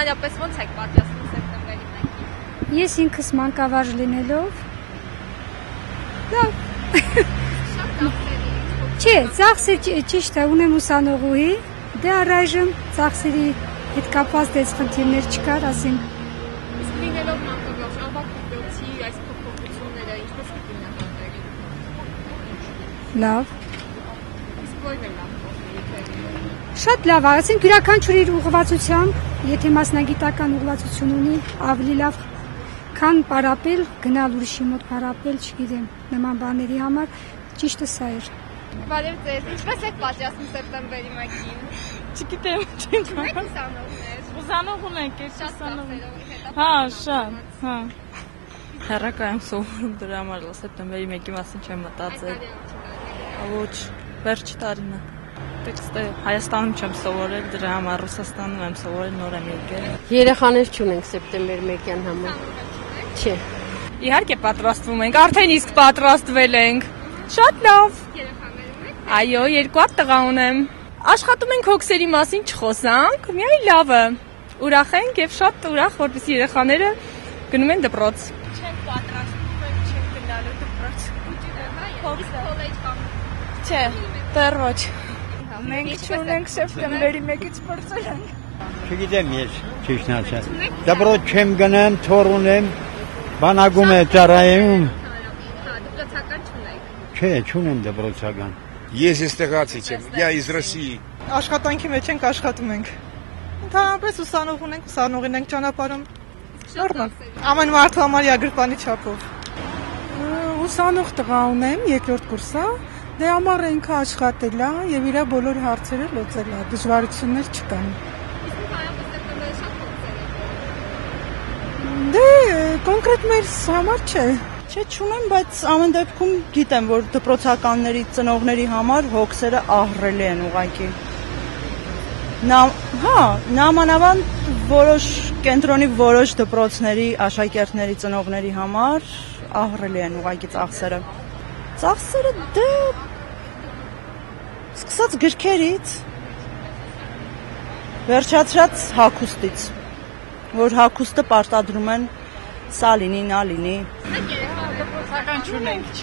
Ընդհանրապես ո՞նց եք պատրաստվում սեպտեմբերի 1-ին։ Ես ինքս մանկավարժ լինելով լավ։ Չէ, ծախսը ճիշտ է, ունեմ ուսանողուհի, դե առայժմ ծախսերի հետ կապված դες խնդիրներ չկար, ասեմ։ Իսկ լինելով մանկավարժ, ավագ դպրոցի այս փոփոխությունները ինչպես կդիմադրվի։ Լավ։ Իսկ ո՞րն է լավ։ Շատ լավ, ասենք յուրաքանչյուր իր ուղղվածությամբ, եթե մասնագիտական ուղղվածություն ունի, ավելի լավ քան պարապել, գնալ ուրիշի մոտ պարապել, չգիտեմ, նման բաների համար ճիշտը սա էր։ Բարև ձեզ, ինչպես եք պատրաստվում սեպտեմբերի 1-ին։ Չգիտեմ, Չունեք ուսանողներ։ ուսանող ունենք, ես Շատ ուսանող։ ծախսերով եք Հա, շատ, հա։ Հեռակայում սովորում դրա համար սեպտեմբերի 1-ի մասին չեմ մտածել։ Ոչ, վերջի տարին է։ Տեքստը Հայաստանում չեմ սովորել, դրա համար Ռուսաստանում եմ սովորել, նոր եմ եկել։ Երեխաներ չունենք սեպտեմբեր 1-յան համար։ Չէ։ Իհարկե պատրաստվում ենք, արդեն իսկ պատրաստվել ենք։ Շատ լավ։ Երեխաներ ունեք։ Այո, 2 հատ տղա ունեմ։ Աշխատում ենք հոգսերի մասին չխոսանք, միայն լավը։ Ուրախ ենք եւ շատ ուրախ, որպեսզի երեխաները գնում են դպրոց։ Չեմ պատրաստվում, չեմ գնալու դպրոց։ Քոլեջ կամ Չէ, դեռ ոչ։ Մենք չունենք սեպտեմբերի 1-ից փորձել ենք։ Չգիտեմ ես, ճիշտն ասած։ Դպրոց չեմ գնամ, թոր ունեմ, բանագում է ծառայում։ դպրոցական չունեք։ Չէ, չունեմ դպրոցական։ Ես էստեղացի չեմ, я из России։ Աշխատանքի մեջ ենք, աշխատում ենք։ Ընդհանրապես ուսանող ունենք, ուսանողին ենք ճանապարհում։ Նորմալ։ Ամեն մարդու համար գրպանի չափով։ Ուսանող տղա ունեմ, 2-րդ կուրսա։ Դե ամառ ինքը աշխատել է եւ իր բոլոր հարցերը լուծել է, դժվարություններ չկան։ Դե կոնկրետ մեր համար չէ։ Չէ, չունեմ, բայց ամեն դեպքում գիտեմ, որ դպրոցականների ծնողների համար հոգսերը ահռելի են ուղղակի։ Նամանավանդ որոշ կենտրոնի որոշ դպրոցների աշակերտների ծնողների համար ահռելի են ուղղակի ծախսերը։ Ծախսերը դե սկսած գրքերից, վերջացրած հագուստից, որ հագուստը պարտադրում են սա լինի, նա լինի։ Դպրոցական չունենք։